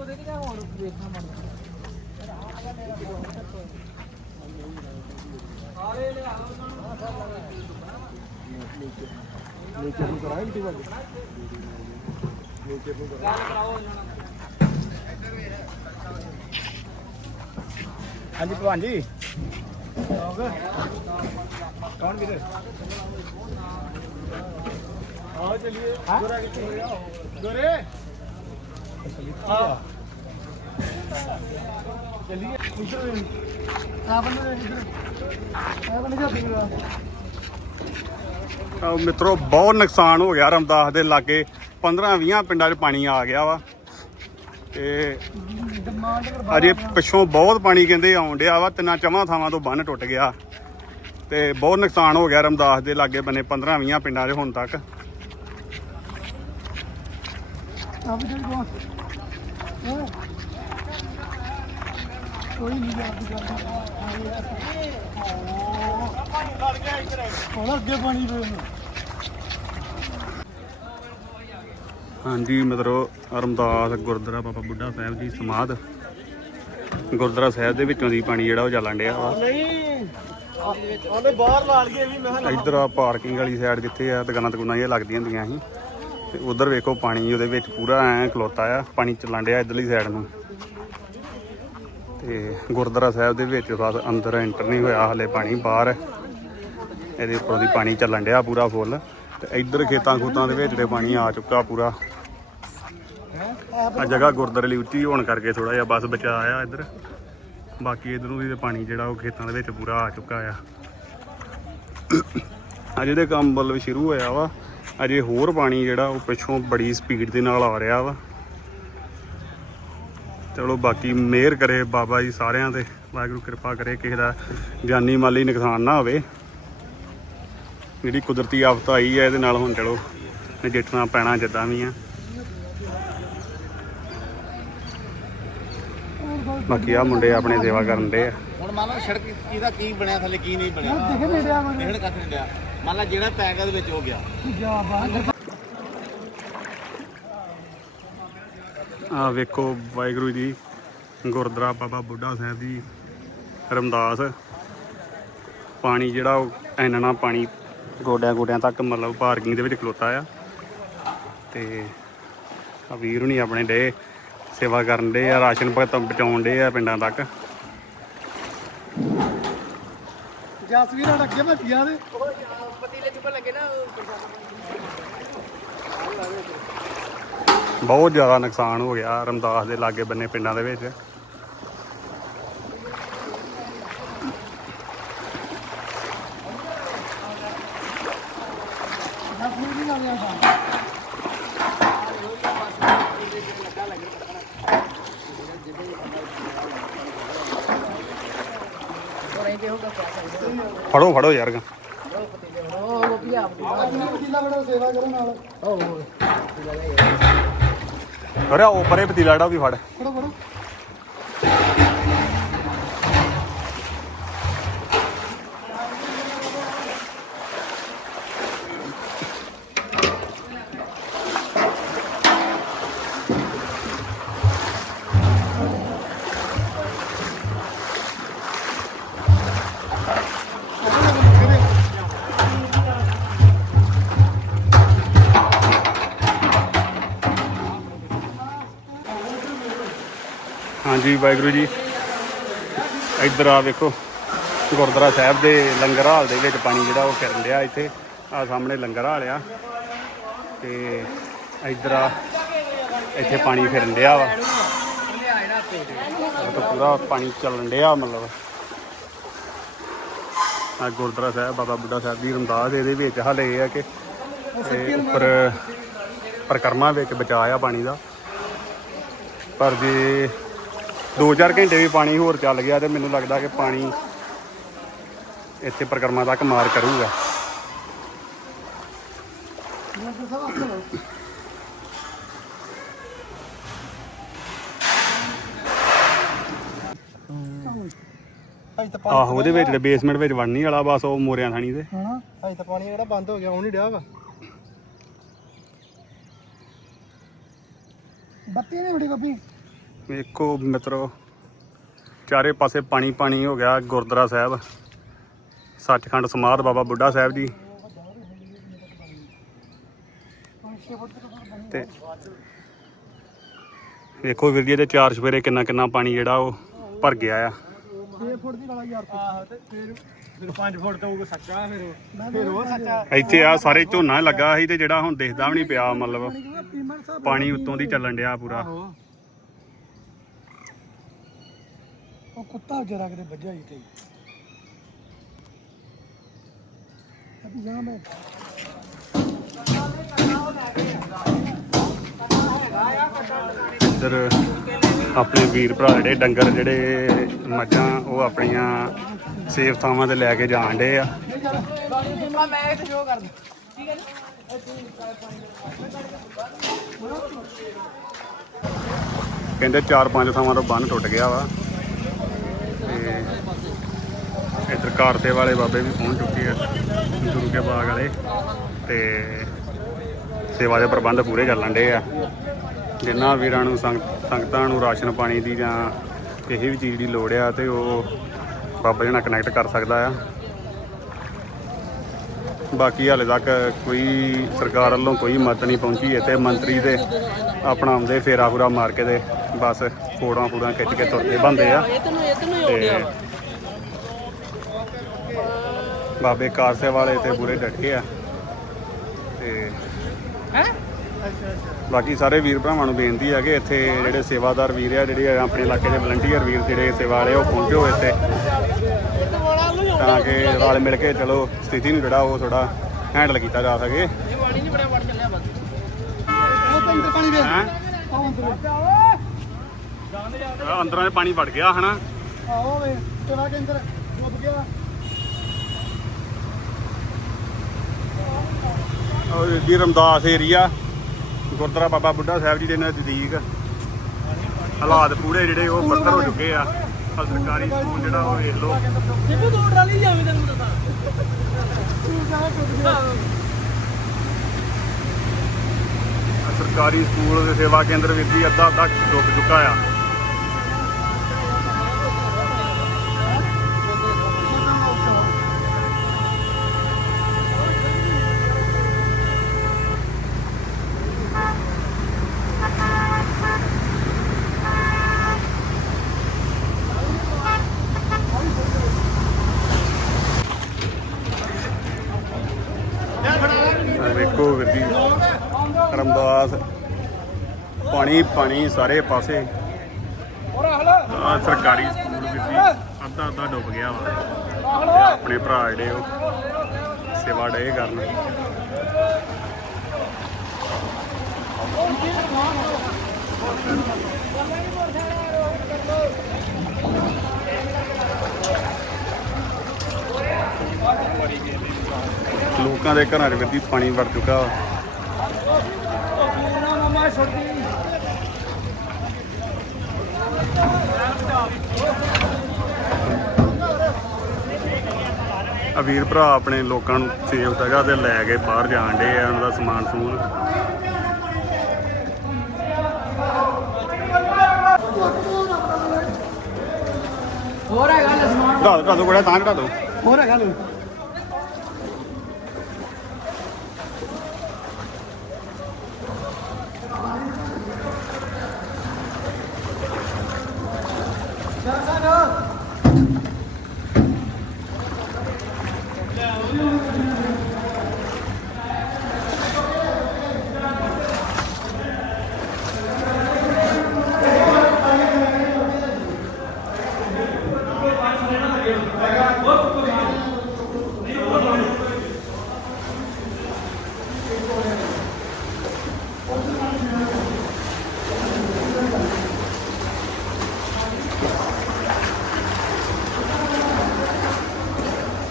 ਇੱਕੋ ਦੇ ਕਿ ਹੋਰ ਵੇਖਣਾ ਮਨ ਨੀਚੇ ਨੂੰ ਕਰਾਇਆ ਇੰਟੀ ਵਾਲੇ ਨੀਚੇ ਨੂੰ ਹਾਂਜੀ ਭਗਵਾਨ ਜੀ ਕੌਣ ਵੀਰੇ ਆਓ ਚਲਿਏ ਗੋਰਾ ਕਿੱਥੇ ਆ ਬੰਦੇ ਇਧਰ ਆ ਬੰਦੇ ਜਾ ਆਹ ਮਿੱਤਰੋ, ਬਹੁਤ ਨੁਕਸਾਨ ਹੋ ਗਿਆ ਰਮਦਾਸ ਦੇ ਲਾਗੇ। 15 20 ਪਿੰਡਾਂ 'ਚ ਪਾਣੀ ਆ ਗਿਆ ਵਾ। ਤੇ ਅਜੇ ਪਿੱਛੋਂ ਬਹੁਤ ਪਾਣੀ ਕਹਿੰਦੇ ਆਉਣ ਡਿਆ ਵਾ, ਤਿੰਨਾਂ ਚਵਾਂ ਥਾਵਾਂ ਤੋਂ ਬੰਨ ਟੁੱਟ ਗਿਆ। ਤੇ ਬਹੁਤ ਨੁਕਸਾਨ ਹੋ ਗਿਆ ਰਮਦਾਸ ਦੇ ਲਾਗੇ ਬੰਨੇ 15 20 ਪਿੰਡਾਂ 'ਚ ਹੁਣ ਤੱਕ। ਆ ਵੀ ਚੱਲ ਗੋ ਕੋਈ ਨਹੀਂ ਜਾ ਹੁਣ ਅੱਗੇ ਪਾਣੀ ਪਏ ਹਾਂਜੀ ਮਤਲਬ ਰਮਦਾਸ ਗੁਰਦੁਆਰਾ ਬਾਬਾ ਬੁੱਢਾ ਸਾਹਿਬ ਦੀ ਸਮਾਧ। ਗੁਰਦੁਆਰਾ ਸਾਹਿਬ ਦੇ ਵਿੱਚੋਂ ਦੀ ਪਾਣੀ ਜਿਹੜਾ ਉਹ ਚੱਲਣ ਡਿਆ ਵਾ। ਨਹੀਂ ਉਹਨੇ ਬਾਹਰ ਲਾ ਲਈਏ ਵੀ ਮੈਂ ਇੱਧਰ ਆ ਪਾਰਕਿੰਗ ਵਾਲੀ ਸਾਈਡ ਜਿੱਥੇ ਆ, ਦੁਕਾਨਾਂ ਦੁਕਾਨਾਂ ਇਹ ਲੱਗਦੀਆਂ ਹੁੰਦੀਆਂ ਸੀ। ਤੇ ਉਧਰ ਵੇਖੋ ਪਾਣੀ ਉਹਦੇ ਵਿੱਚ ਪੂਰਾ ਐ ਖਲੋਤਾ ਆ, ਪਾਣੀ ਚੱਲਣ ਡਿਆ ਇਧਰਲੀ ਸਾਈਡ ਨੂੰ। ਤੇ ਗੁਰਦੁਆਰਾ ਸਾਹਿਬ ਦੇ ਵਿੱਚ ਬਸ ਅੰਦਰ ਐਂਟਰ ਨਹੀਂ ਹੋਇਆ, ਹਲੇ ਪਾਣੀ ਬਾਹਰ ਇਹਦੇ ਉੱਪਰੋਂ ਦੀ ਪਾਣੀ ਚੱਲਣ ਡਿਆ ਪੂਰਾ ਫੁੱਲ। ਤੇ ਇੱਧਰ ਖੇਤਾਂ ਖੂਤਾਂ ਦੇ ਵਿੱਚ ਤੇ ਪਾਣੀ ਆ ਚੁੱਕਾ ਪੂਰਾ। ਆ ਜਗ੍ਹਾ ਗੁਰਦੁਆਰੇ ਲਈ ਉੱਚੀ ਹੋਣ ਕਰਕੇ ਥੋੜਾ ਜਿਹਾ ਬਸ ਬਚਾ ਆ ਇੱਧਰ। ਬਾਕੀ ਇਧਰੋਂ ਵੀ ਪਾਣੀ ਜਿਹੜਾ ਉਹ ਖੇਤਾਂ ਦੇ ਵਿੱਚ ਪੂਰਾ ਆ ਚੁੱਕਾ ਆ। ਅਜੇ ਦੇ ਕੰਮ ਮਤਲਬ ਸ਼ੁਰੂ ਹੋਇਆ ਵਾ। ਅਜੇ ਹੋਰ ਪਾਣੀ ਜਿਹੜਾ ਉਹ ਪਿੱਛੋਂ ਬੜੀ ਸਪੀਡ ਦੇ ਨਾਲ ਆ ਰਿਹਾ ਵਾ। ਚਲੋ ਬਾਕੀ ਮਿਹਰ ਕਰੇ ਬਾਬਾ ਜੀ ਸਾਰਿਆਂ ਤੇ। ਵਾਹਿਗੁਰੂ ਕਿਰਪਾ ਕਰੇ ਕਿਸੇ ਦਾ ਜਾਨੀ ਮਾਲੀ ਨੁਕਸਾਨ ਨਾ ਹੋਵੇ। ਜਿਹੜੀ ਕੁਦਰਤੀ ਆਫਤ ਆਈ ਹੈ ਇਹਦੇ ਨਾਲ ਹੁਣ ਚਲੋ ਨਜਿੱਠਣਾ ਪੈਣਾ ਜਿੱਦਾਂ ਵੀ ਆ। ਬਾਕੀ ਆ ਮੁੰਡੇ ਆਪਣੇ ਸੇਵਾ ਕਰਨ ਦੇ ਆ। ਹੁਣ ਮੰਨ ਲਓ ਸੜਕ ਇਹਦਾ ਕੀ ਬਣਿਆ ਥੱਲੇ ਕੀ ਨਹੀਂ ਬਣਿਆ? ਦੇਖ ਨਹੀਂ ਰਿਹਾ ਮੈਂ ਇਹੜ ਕੱਖ ਨਹੀਂ ਲਿਆ ਮੰਨ ਲਾ ਜਿਹੜਾ ਉਹਦੇ ਵਿੱਚ ਹੋ ਗਿਆ ਜਾ ਬਾਹਰ ਆ ਵੇਖੋ ਵਾਹਿਗੁਰੂ ਜੀ ਗੁਰਦੁਆਰਾ ਬਾਬਾ ਬੁੱਢਾ ਸਾਹਿਬ ਦੀ ਰਮਦਾਸ। ਪਾਣੀ ਜਿਹੜਾ ਉਹ ਐਨਣਾ ਪਾਣੀ ਗੋਡਿਆਂ ਗੋਡਿਆਂ ਤੱਕ ਮਤਲਬ ਪਾਰਕਿੰਗ ਦੇ ਵਿੱਚ ਖਲੋਤਾ ਆ। ਤੇ ਆ ਵੀਰ ਹੁਣੀ ਆਪਣੇ ਡੇ ਸੇਵਾ ਕਰਨ ਦੇ ਆ ਰਾਸ਼ਨ ਪਤ ਪਹੁੰਚਾਉਣ ਦੇ ਆ ਪਿੰਡਾਂ ਤੱਕ। ਜਸਵੀਰ ਅੱਗੇ ਭੱਜਿਆ ਦੇ। ਪਤੀਲੇ ਚੁੱਕਣ ਲੱਗੇ ਨਾ ਬਹੁਤ ਜ਼ਿਆਦਾ ਨੁਕਸਾਨ ਹੋ ਗਿਆ ਰਮਦਾਸ ਦੇ ਲਾਗੇ ਬੰਨੇ ਪਿੰਡਾਂ ਦੇ ਵਿੱਚ। ਫੜੋ ਫੜੋ ਯਾਰ। ਗਾ। ਉਹ ਉਹ ਵੀ ਆਪ ਕਿੰਨਾ ਬੜਾ ਸੇਵਾ ਕਰੋ ਨਾਲ। ਉਹ ਅਰੇ ਉਹ ਪਰੇ ਪਤੀਲਾ ਜਿਹੜਾ ਉਹ ਵੀ ਫੜ। ਫੜੋ ਫੜੋ। ਹਾਂਜੀ, ਵਾਹਿਗੁਰੂ ਜੀ। ਇੱਧਰ ਆ ਵੇਖੋ, ਗੁਰਦੁਆਰਾ ਸਾਹਿਬ ਦੇ ਲੰਗਰ ਹਾਲ ਦੇ ਵਿੱਚ ਪਾਣੀ ਜਿਹੜਾ ਉਹ ਫਿਰਨ ਰਿਹਾ ਇੱਥੇ। ਆ ਸਾਹਮਣੇ ਲੰਗਰ ਹਾਲ ਆ। ਤੇ ਇੱਧਰ ਆ, ਇੱਥੇ ਪਾਣੀ ਫਿਰਨ ਰਿਹਾ ਵਾ। ਤਾਂ ਪੂਰਾ ਪਾਣੀ ਚੱਲਣ ਡਿਆ ਮਤਲਬ। ਆ ਗੁਰਦੁਆਰਾ ਸਾਹਿਬ, ਬਾਬਾ ਬੁੱਢਾ ਸਾਹਿਬ ਦੀ ਰਮਦਾਸ ਇਹਦੇ ਵਿੱਚ ਹਾਲੇ ਇਹ ਆ ਕਿ ਉੱਪਰ ਪਰਕਰਮਾ ਵਿੱਚ ਬਚਾਅ ਆ ਪਾਣੀ ਦਾ। ਪਰ ਜੇ 2-4 ਘੰਟੇ ਵੀ ਪਾਣੀ ਹੋਰ ਚੱਲ ਗਿਆ ਤੇ ਮੈਨੂੰ ਲੱਗਦਾ ਕਿ ਪਾਣੀ ਇੱਥੇ ਪ੍ਰਕਰਮਾ ਤੱਕ ਮਾਰ ਕਰੂਗਾ। ਤਾਂ ਆਹੋ ਉਹਦੇ ਵਿੱਚ ਬੇਸਮੈਂਟ ਵਿੱਚ ਵੜਨੀ ਵਾਲਾ ਬਸ ਉਹ ਮੋਰਿਆਂ ਥਾਣੀ ਦੇ ਹਾਂ ਅਜੇ ਤਾਂ ਪਾਣੀ ਜਿਹੜਾ ਬੰਦ ਹੋ ਗਿਆ ਹੁਣ ਹੀ ਡਿਆ ਵਾ। ਬੱਤੀ ਨਹੀਂ ਬੜੀ ਗੱਪੀ। ਵੇਖੋ ਮਿੱਤਰੋ ਚਾਰੇ ਪਾਸੇ ਪਾਣੀ ਪਾਣੀ ਹੋ ਗਿਆ ਗੁਰਦੁਆਰਾ ਸਾਹਿਬ ਸੱਚਖੰਡ ਸਮਾਧ ਬਾਬਾ ਬੁੱਢਾ ਸਾਹਿਬ ਜੀ। ਤੇ ਵੇਖੋ ਵੀਰ ਜੀ ਇਹਦੇ ਚਾਰ ਸਵੇਰੇ ਕਿੰਨਾ ਕਿੰਨਾ ਪਾਣੀ ਜਿਹੜਾ ਉਹ ਭਰ ਗਿਆ ਆ। 6 ਫੁੱਟ ਦੀ ਵਾਲਾ ਯਾਰ ਆਹ ਤੇ ਫਿਰ ਫਿਰ 5 ਫੁੱਟ ਤੋਂ ਸੱਚਾ ਫਿਰ ਫਿਰ ਉਹ ਸੱਚਾ। ਇੱਥੇ ਆ ਸਾਰੇ ਝੋਨਾ ਲੱਗਾ ਸੀ ਤੇ ਜਿਹੜਾ ਹੁਣ ਦਿਖਦਾ ਵੀ ਨਹੀਂ ਪਿਆ ਮਤਲਬ ਪਾਣੀ ਉੱਤੋਂ ਦੀ ਚੱਲਣ ਡਿਆ ਪੂਰਾ। ਉਹ ਕੁੱਤਾ ਜਰਾ ਕਿਤੇ ਵੱਜਾ ਹੀ ਤੇ ਅਭੀ ਜਹਾਂ ਮੈਂ ਇੱਧਰ ਆਪਣੇ ਵੀਰ ਭਰਾ ਜਿਹੜੇ ਡੰਗਰ ਜਿਹੜੇ ਮੱਝਾਂ ਉਹ ਆਪਣੀਆਂ ਸੇਫ ਥਾਵਾਂ ਤੇ ਲੈ ਕੇ ਜਾਣ ਡੇ ਆ। ਮੈਂ ਇੱਥੇ ਸ਼ੋਅ ਕਰਦਾ ਠੀਕ ਹੈ ਕਹਿੰਦੇ ਚਾਰ ਪੰਜ ਥਾਵਾਂ ਤੋਂ ਬੰਨ ਟੁੱਟ ਗਿਆ ਵਾ। ਤੇ ਇੱਧਰ ਕਾਰਤੇ ਵਾਲੇ ਬਾਬੇ ਵੀ ਪਹੁੰਚ ਚੁੱਕੇ ਆ, ਗੁਰੂ ਕੇ ਬਾਗ ਵਾਲੇ। ਤੇ ਸੇਵਾ ਦੇ ਪ੍ਰਬੰਧ ਪੂਰੇ ਚੱਲਣ ਡੇ ਆ। ਜਿਨ੍ਹਾਂ ਵੀਰਾਂ ਨੂੰ ਸੰਗ- ਸੰਗਤਾਂ ਨੂੰ ਰਾਸ਼ਨ ਪਾਣੀ ਦੀ ਜਾਂ ਕਿਸੇ ਵੀ ਚੀਜ਼ ਦੀ ਲੋੜ ਆ, ਤੇ ਉਹ ਬਾਬਾ ਜੀ ਨਾਲ ਕਨੈਕਟ ਕਰ ਸਕਦਾ ਆ। ਬਾਕੀ ਹਾਲੇ ਤੱਕ ਕੋਈ ਸਰਕਾਰ ਵੱਲੋਂ ਕੋਈ ਮਦਦ ਨਹੀਂ ਪਹੁੰਚੀ ਇੱਥੇ ਮੰਤਰੀ ਦੇ ਆਪਣਾ ਆਉਂਦੇ ਫੇਰਾ ਫੂਰਾ ਮਾਰ ਕੇ ਤੇ ਬਸ ਫੋੜਾਂ ਫੂੜਾਂ ਖਿੱਚ ਕੇ ਤੁਰਦੇ ਬੰਦੇ ਆ। ਤੇ ਬਾਬੇ ਕਾਰਸੇ ਵਾਲੇ ਤੇ ਪੂਰੇ ਡਟੇ ਆ। ਤੇ ਹੈ? ਬਾਕੀ ਸਾਰੇ ਵੀਰ ਭਰਾਵਾਂ ਨੂੰ ਬੇਨਤੀ ਹੈ ਕਿ ਇੱਥੇ ਜਿਹੜੇ ਸੇਵਾਦਾਰ ਵੀਰ ਆ ਜਿਹੜੇ ਆਪਣੇ ਇਲਾਕੇ ਦੇ ਵਲੰਟੀਅਰ ਵੀਰ ਜਿਹੜੇ ਸੇਵਾ ਵਾਲੇ ਉਹ ਪਹੁੰਚੋ ਇੱਥੇ। ਤਾਂ ਕਿ ਰਲ ਮਿਲ ਕੇ ਚਲੋ ਸਥਿਤੀ ਨੂੰ ਜਿਹੜਾ ਉਹ ਥੋੜਾ ਹੈਂਡਲ ਕੀਤਾ ਜਾ ਸਕੇ। ਅੰਦਰ ਪਾਣੀ ਹੈਂ? ਆਹ ਅੰਦਰ ਵੜ ਗਿਆ ਹਨਾ? ਆਹੋ ਵੇ ਤੇਰਾ ਕੇ ਅੰਦਰ ਡੁੱਬ ਗਿਆ। ਔਰ ਜੀ ਰਮਦਾਸ ਏਰੀਆ ਗੁਰਦੁਆਰਾ ਬਾਬਾ ਬੁੱਢਾ ਸਾਹਿਬ ਜੀ ਦੇ ਨਜ਼ਦੀਕ। ਹਾਲਾਤ ਪੂਰੇ ਜਿਹੜੇ ਉਹ ਬੱਤਰ ਹੋ ਚੁੱਕੇ ਆ। ਸਰਕਾਰੀ ਸਕੂਲ ਜਿਹੜਾ ਉਹ ਵੇਖ ਲਓ। ਸਿੱਧੂ ਦੋ ਟਰਾਲੀ ਜਾਵੇਂ ਤੈਨੂੰ ਦੱਸਾਂ ਤੂੰ ਜਾ ਡੁੱਬ ਗਿਆ ਸਰਕਾਰੀ ਸਕੂਲ ਦੇ ਸੇਵਾ ਕੇਂਦਰ ਵਿੱਚ ਵੀ ਅੱਧਾ ਅੱਧਾ ਡੁੱਬ ਚੁੱਕਾ ਆ। ਆਹ ਵੀਰ ਜੀ ਰਮਦਾਸ ਪਾਣੀ ਪਾਣੀ ਸਾਰੇ ਪਾਸੇ। ਆ ਸਰਕਾਰੀ ਸਕੂਲ ਵੀਰ ਜੀ, ਅੱਧਾ ਅੱਧਾ ਡੁੱਬ ਗਿਆ ਵਾ। ਤੇ ਆਪਣੇ ਭਰਾ ਜਿਹੜੇ ਉਹ ਸੇਵਾ ਡੇ ਕਰਨ। ਲੋਕਾਂ ਦੇ ਘਰਾਂ 'ਚ ਜੀ ਪਾਣੀ ਵੜ ਚੁੱਕਾ ਆ ਵੀਰ ਭਰਾ ਆਪਣੇ ਲੋਕਾਂ ਨੂੰ ਸੇਫ ਜਗ੍ਹਾ ਤੇ ਲੈ ਕੇ ਬਾਹਰ ਜਾਣ ਡੇ ਆ ਉਹਨਾਂ ਦਾ ਸਮਾਨ ਸਮੂਨ। ਹੋਰ ਹੈਗਾ ਸਮਾਨ। ਢਾ ਦੋ ਢਾ ਦੋ ਕੋੜਾ ਤਾਂ ਢਾ ਦੋ। ਹੋਰ ਹੈਗਾ ਲੋ।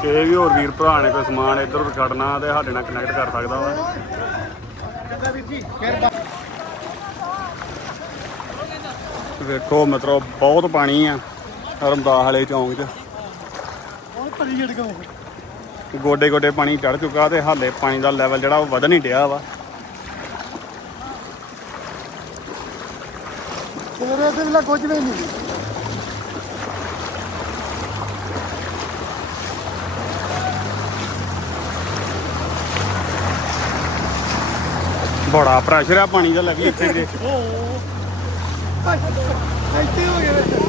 ਕਿਸੇ ਵੀ ਹੋਰ ਵੀਰ ਭਰਾ ਨੇ ਕੋਈ ਸਮਾਨ ਇੱਧਰ ਉੱਧਰ ਕੱਢਣਾ ਤੇ ਸਾਡੇ ਨਾਲ ਕਨੈਕਟ ਕਰ ਸਕਦਾ ਵਾ। ਵੇਖੋ ਮਤਲਬ ਬਹੁਤ ਪਾਣੀ ਆ, ਰਮਦਾਸ ਵਾਲੇ ਚੌਂਕ 'ਚ। ਬਹੁਤ ਭਰੀ ਛੜਕਾ ਗੋਡੇ ਗੋਡੇ ਪਾਣੀ ਚੜ ਚੁੱਕਾ ਤੇ ਹਾਲੇ ਪਾਣੀ ਦਾ ਲੈਵਲ ਜਿਹੜਾ ਉਹ ਵਧ ਨਹੀਂ ਡਿਆ ਵਾ। ਤੇਰੇ ਤੇ ਵੀ ਕੁਝ ਵੀ ਨਹੀਂ। ਬੜਾ ਪ੍ਰੈਸ਼ਰ ਆ ਪਾਣੀ ਦਾ ਲੈ ਵੀ ਇੱਥੇ। ਦੇ ਇੱਥੇ ਹੋ ਗਿਆ